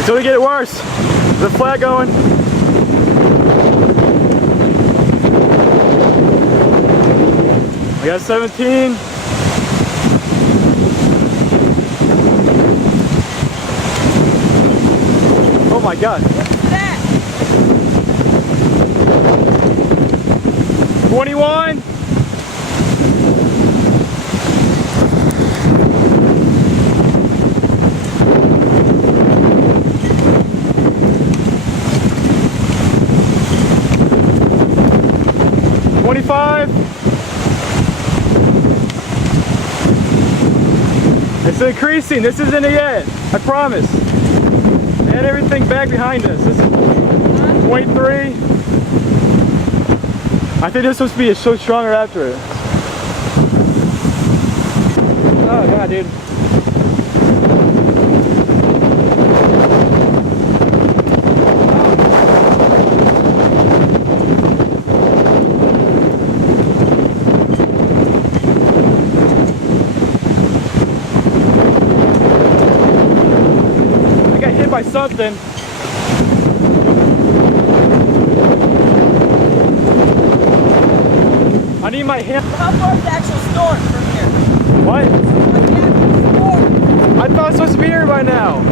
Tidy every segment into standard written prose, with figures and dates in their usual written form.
It's gonna get worse. There's a flag going. We got 17. Oh my God. What's that? 21. It's increasing. This isn't it yet. I promise. And everything back behind us. This is 23. I think this is supposed to be so stronger after it. Oh God, dude. By something. I need my hand. How far is the actual storm from here? What? What's the actual storm? I thought I was supposed to be here by now.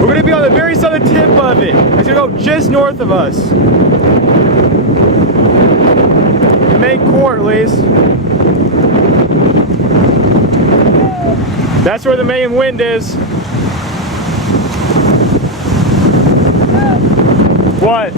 We're going to be on the very southern tip of it. It's going to go just north of us. The main court, at least. That's where the main wind is. What?